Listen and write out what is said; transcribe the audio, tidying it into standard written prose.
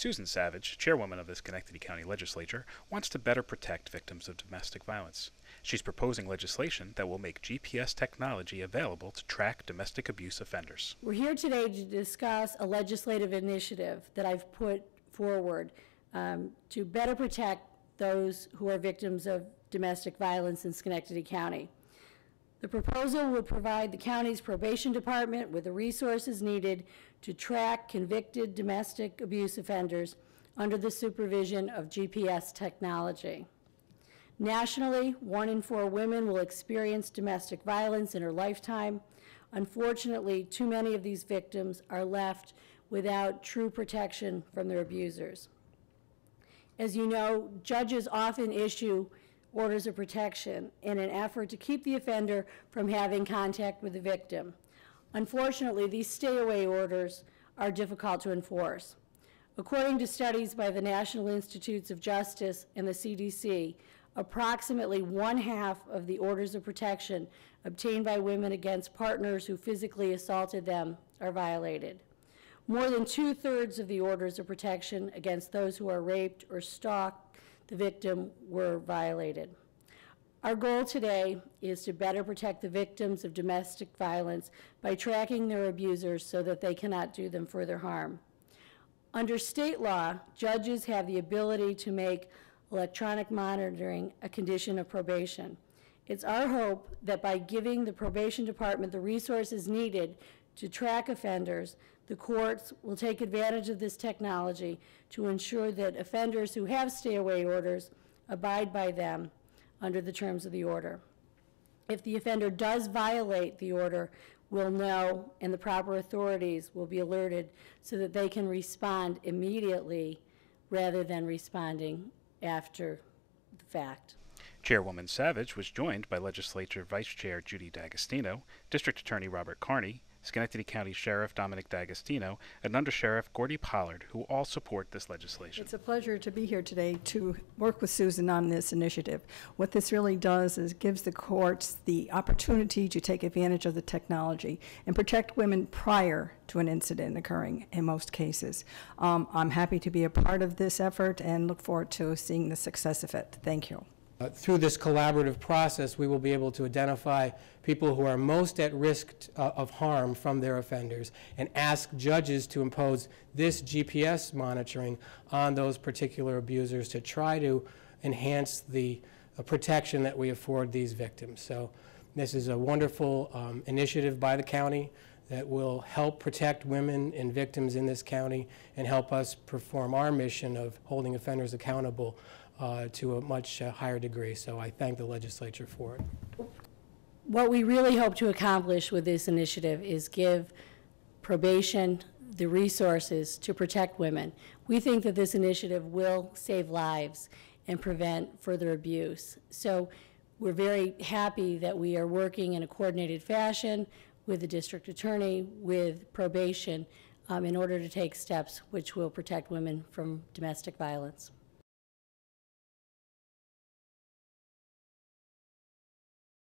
Susan Savage, Chairwoman of the Schenectady County Legislature, wants to better protect victims of domestic violence. She's proposing legislation that will make GPS technology available to track domestic abuse offenders. We're here today to discuss a legislative initiative that I've put forward to better protect those who are victims of domestic violence in Schenectady County. The proposal would provide the county's probation department with the resources needed to track convicted domestic abuse offenders under the supervision of GPS technology. Nationally, 1 in 4 women will experience domestic violence in her lifetime. Unfortunately, too many of these victims are left without true protection from their abusers. As you know, judges often issue orders of protection in an effort to keep the offender from having contact with the victim. Unfortunately, these stay-away orders are difficult to enforce. According to studies by the National Institutes of Justice and the CDC, approximately 1/2 of the orders of protection obtained by women against partners who physically assaulted them are violated. More than 2/3 of the orders of protection against those who are raped or stalked the victim were violated. Our goal today is to better protect the victims of domestic violence by tracking their abusers so that they cannot do them further harm. Under state law, judges have the ability to make electronic monitoring a condition of probation. It's our hope that by giving the probation department the resources needed to track offenders, the courts will take advantage of this technology to ensure that offenders who have stay-away orders abide by them under the terms of the order. If the offender does violate the order, we'll know and the proper authorities will be alerted so that they can respond immediately rather than responding after the fact. Chairwoman Savage was joined by Legislature Vice Chair Judy Dagostino, District Attorney Robert Carney, Schenectady County Sheriff Dominic Dagostino, and Under Sheriff Gordy Pollard, who all support this legislation. It's a pleasure to be here today to work with Susan on this initiative. What this really does is gives the courts the opportunity to take advantage of the technology and protect women prior to an incident occurring in most cases. I'm happy to be a part of this effort and look forward to seeing the success of it. Thank you. Through this collaborative process, we will be able to identify people who are most at risk of harm from their offenders and ask judges to impose this GPS monitoring on those particular abusers to try to enhance the protection that we afford these victims. So this is a wonderful initiative by the county that will help protect women and victims in this county and help us perform our mission of holding offenders accountable to a much higher degree. So I thank the legislature for it. What we really hope to accomplish with this initiative is give probation the resources to protect women. We think that this initiative will save lives and prevent further abuse. So we're very happy that we are working in a coordinated fashion with the district attorney, with probation, in order to take steps which will protect women from domestic violence.